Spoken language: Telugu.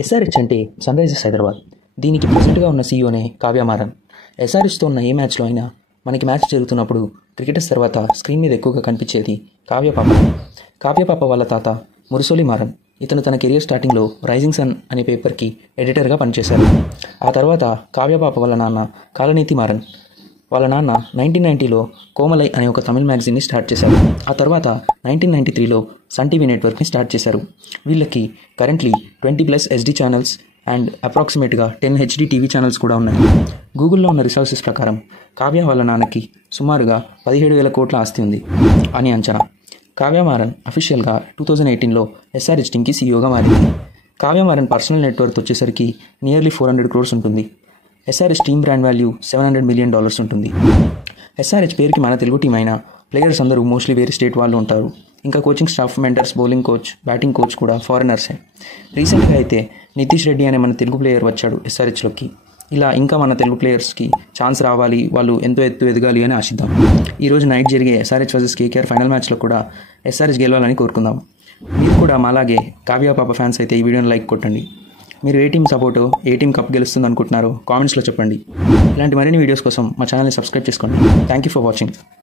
ఎస్ఆర్హెచ్ అంటే సన్ రైజర్స్ హైదరాబాద్. దీనికి ప్రెసిడెంట్గా ఉన్న సీఈఓనే కావ్య మారన్. ఎస్ఆర్హెచ్తో ఉన్న ఏ మ్యాచ్లో అయినా మనకి మ్యాచ్ జరుగుతున్నప్పుడు క్రికెటర్స్ తర్వాత స్క్రీన్ మీద ఎక్కువగా కనిపించేది కావ్య పాప. కావ్య పాప వాళ్ళ తాత మురసోలి మారన్. ఇతను తన కెరియర్ స్టార్టింగ్లో రైజింగ్ సన్ అనే పేపర్కి ఎడిటర్గా పనిచేశారు. ఆ తర్వాత కావ్య పాప వాళ్ళ నాన్న కాలనీతి మారన్. వాళ్ళ నాన్న 1990లో కోమలై అనే ఒక తమిళ్ మ్యాగజైన్ని స్టార్ట్ చేశారు. ఆ తర్వాత 1993లో సన్ టీవీ నెట్వర్క్ని స్టార్ట్ చేశారు. వీళ్ళకి కరెంట్లీ 20+ SD ఛానల్స్ అండ్ అప్రాక్సిమేట్గా 10 HD టీవీ ఛానల్స్ కూడా ఉన్నాయి. గూగుల్లో ఉన్న రిసోర్సెస్ ప్రకారం కావ్య వాళ్ళ నాన్నకి సుమారుగా 17,000 కోట్ల ఆస్తి ఉంది అని అంచనా. కావ్య మారన్ అఫీషియల్గా 2018లో ఎస్ఆర్హెచ్ టీమ్కి సీఈఓగా మారింది. కావ్య మారన్ పర్సనల్ నెట్వర్త్ వచ్చేసరికి నియర్లీ 400 crores ఉంటుంది. SRH team brand value $700 million ఉంటుంది. ఎస్ఆర్హెచ్ పేరుకి మన తెలుగు టీం అయినా ప్లేయర్స్ అందరూ మోస్ట్లీ వేరే స్టేట్ వాళ్ళు ఉంటారు. ఇంకా coaching staff, mentors, bowling coach, batting coach కూడా ఫారినర్సే. రీసెంట్గా అయితే నితీష్ రెడ్డి అనే మన తెలుగు ప్లేయర్ వచ్చాడు ఎస్ఆర్హెచ్లోకి. ఇలా ఇంకా మన తెలుగు ప్లేయర్స్కి ఛాన్స్ రావాలి, వాళ్ళు ఎంతో ఎత్తు ఎదగాలి అని ఆశిద్దాం. ఈరోజు నైట్ జరిగే ఎస్ఆర్హెచ్ వర్సెస్ కేకేఆర్ ఫైనల్ మ్యాచ్లో కూడా ఎస్ఆర్హెచ్ గెలవాలని కోరుకుందాం. మీరు కూడా మాలాగే కావ్య పాప ఫ్యాన్స్ అయితే ఈ వీడియోని లైక్ కొట్టండి. మీరు ఏ టీం సపోర్టు, ఏ టీం కప్ గెలుస్తుంది అనుకుంటున్నారో కామెంట్స్లో చెప్పండి. ఇలాంటి మరిన్ని వీడియోస్ కోసం మా ఛానల్ని సబ్స్క్రైబ్ చేసుకోండి. Thank you for watching.